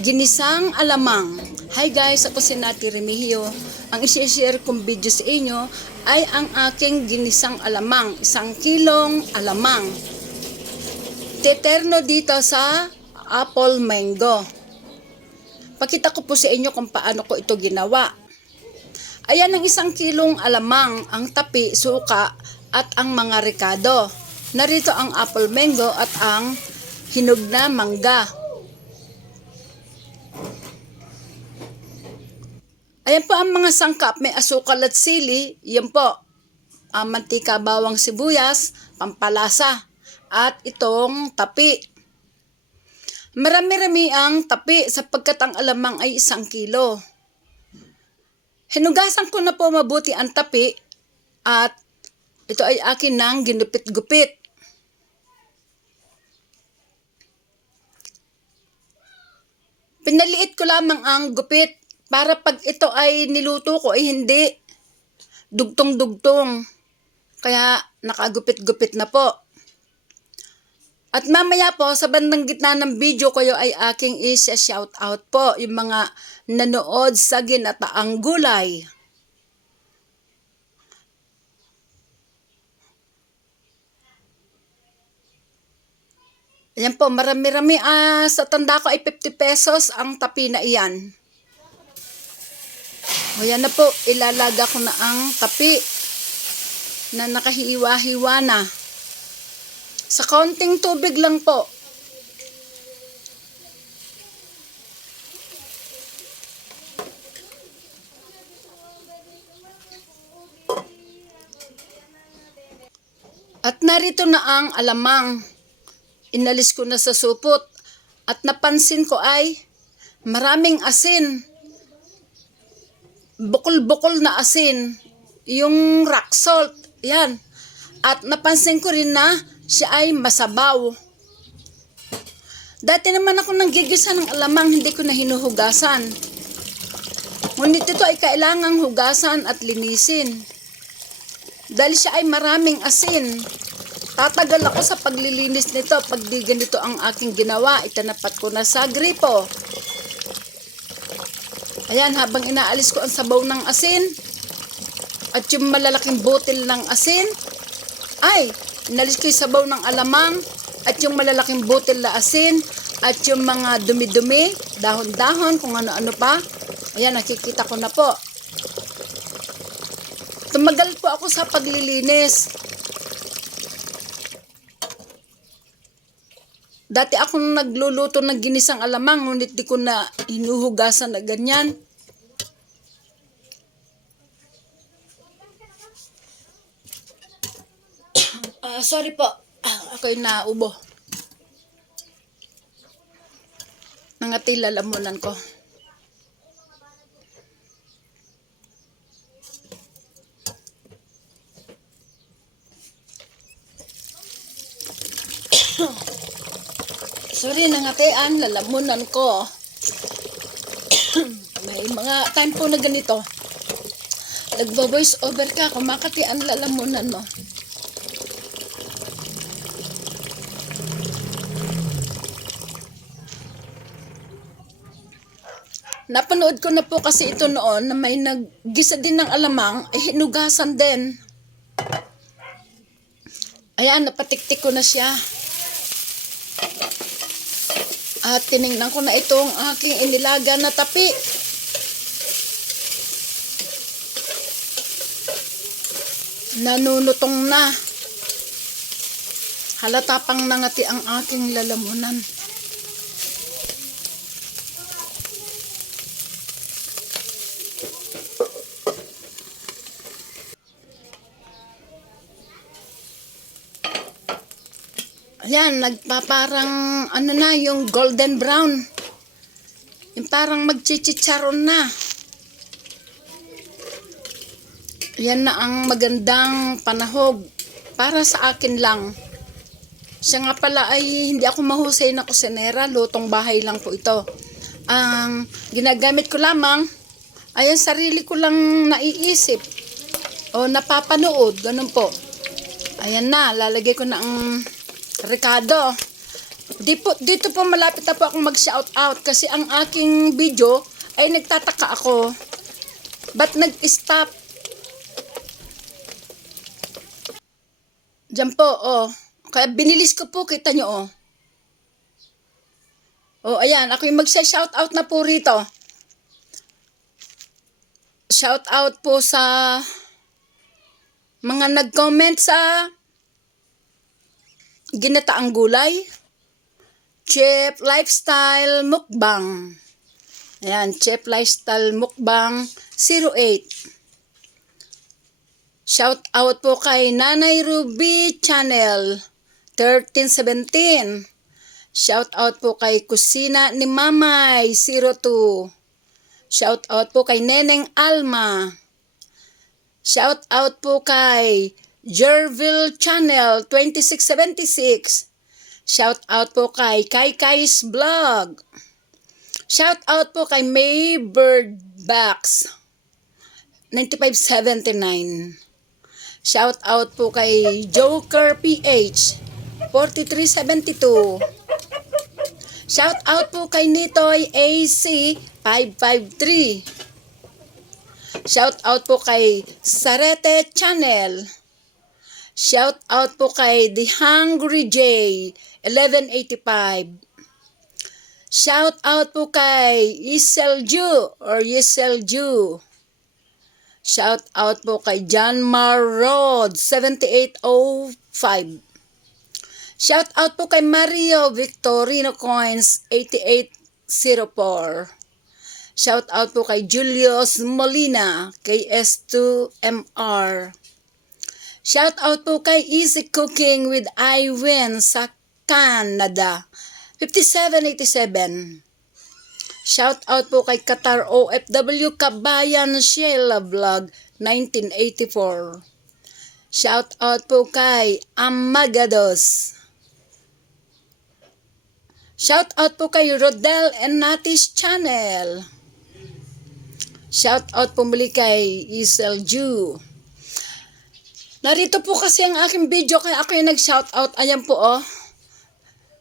Ginisang alamang. Hi guys, ako si Nati Remigio. Ang isi-share kong video sa inyo ay ang aking ginisang alamang. Isang kilong alamang. Teterno dito sa apple mango. Pakita ko po sa inyo kung paano ko ito ginawa. Ayan ang isang kilong alamang, ang tapi, suka, at ang mga rekado. Narito ang apple mango at ang hinog na mangga. Ayan po ang mga sangkap. May asukal at sili. Yan po. Ang mantika, bawang sibuyas, pampalasa. At itong tapi. Marami-rami ang tapi sapagkat ang alamang ay isang kilo. Hinugasan ko na po mabuti ang tapi at ito ay akin ng ginupit-gupit. Pinaliit ko lamang ang gupit para pag ito ay niluto ko ay hindi dugtong-dugtong. Kaya nakagupit-gupit na po. At mamaya po, sa bandang gitna ng video kayo ay aking isa-shout out po yung mga nanood sa ginataang gulay. Ayan po, marami-rami. Ah, sa tanda ko ay 50 pesos ang tapi na iyan. O yan na po, ilalaga ko na ang tapi na nakahiwa-hiwa na. Sa kaunting tubig lang po. At narito na ang alamang. Inalis ko na sa supot at napansin ko ay maraming asin. Bukol-bukol na asin. Yung rock salt. Yan. At napansin ko rin na siya ay masabaw. Dati naman ako nanggigisa ng alamang, hindi ko na hinuhugasan. Ngunit ito ay kailangang hugasan at linisin. Dahil siya ay maraming asin. Tatagal ako sa paglilinis nito pag di ganito ang aking ginawa. Itanapat ko na sa gripo. Ayan, habang inaalis ko ang sabaw ng asin at yung malalaking botel ng asin, ay, inalis ko yung sabaw ng alamang at yung malalaking botel na asin at yung mga dumi-dumi, dahon-dahon, kung ano-ano pa. Ayan, nakikita ko na po. Tumagal po ako sa paglilinis. Dati ako nagluluto ng ginisang alamang, ngunit di ko na hinuhugasan na ganyan. Ah, sorry po. Ah, ako'y naubo. Nangati lalamunan ko. Sorry, nangatian, lalamunan ko. May mga time po na ganito. Nagbo-voice over ka, kumakatian lalamunan mo. Napanood ko na po kasi ito noon na may naggisa din ng alamang, eh hinugasan din. Ayan, napatiktik ko na siya. At tiningnan ko na itong aking inilaga na tapi. Nanunutong na. Halata pang nangati ang aking lalamunan. Ayan, nagpaparang ano na, yung golden brown. Yung parang magchichicharon na. Yan na ang magandang panahog. Para sa akin lang. Siya nga pala ay hindi ako mahusay na kusinera. Lutong bahay lang po ito. Ang ginagamit ko lamang ay sarili ko lang naiisip. O napapanood. Ganun po. Ayan na, lalagay ko na ang Ricardo. Di po, dito po malapit na po akong mag-shout out kasi ang aking video ay nagtataka ako. Ba't nag-stop? Diyan po, oh. Kaya binilis ko po, kita nyo, oh. Oh, ayan. Ako yung magsa-shout out na po rito. Shout out po sa mga nag-comment sa ginataang gulay. Chef Lifestyle Mukbang. Ayan, Chef Lifestyle Mukbang 08. Shout out po kay Nanay Ruby Channel 1317. Shout out po kay Kusina ni Mamay 02. Shout out po kay Neneng Alma. Shout out po kay Jerville Channel 2676. Shout out po kay Kai Kai's Vlog. Shout out po kay May Bird Backs 9579. Shout out po kay Joker PH 4372. Shout out po kay Nitoy AC 553. Shout out po kay Sarete Channel. Shout out po kay The Hungry J 1185. Shout out po kay Isel Ju or Yisel Ju. Shout out po kay John Marod 7805. Shout out po kay Mario Victorino Coins 8804. Shout out po kay Julius Molina KS2MR. Shout out po kay Easy Cooking with Iwin sa Canada 5787. Shout out po kay Qatar OFW Kabayan Sheila Vlog 1984. Shout out po kay Amagados. Shout out po kay Rodel and Natis Channel. Shout out po muli kay Isel Ju. Narito po kasi ang aking video kaya ako yung nag-shout out. Ayan po oh.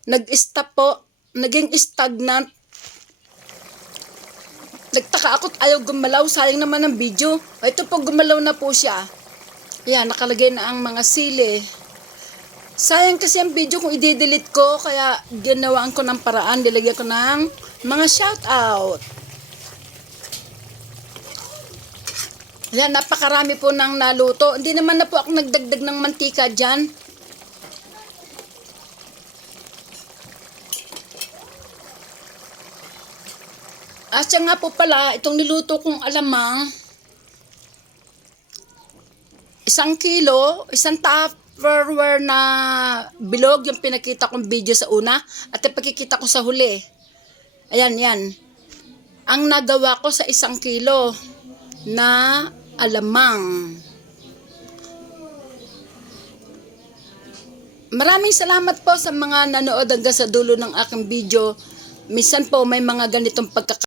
Nag-stop po. Naging stagnant. Nagtaka ako at ayaw gumalaw. Sayang naman ang video. Ito po gumalaw na po siya. Ayan, nakalagay na ang mga sili. Sayang kasi ang video kung i-delete ko. Kaya ginawaan ko ng paraan. Nilagyan ko ng mga shout Ayan, napakarami po nang naluto. Hindi naman na po ako nagdagdag ng mantika dyan. At siya nga po pala, itong niluto kong alamang, isang kilo, isang tupperware na bilog yung pinakita kong video sa una at yung pagkikita ko sa huli. Ayan, yan. Ang nagawa ko sa isang kilo na alamang. Maraming salamat po sa mga nanood hanggang sa dulo ng aking video. Minsan po may mga ganitong pagkaka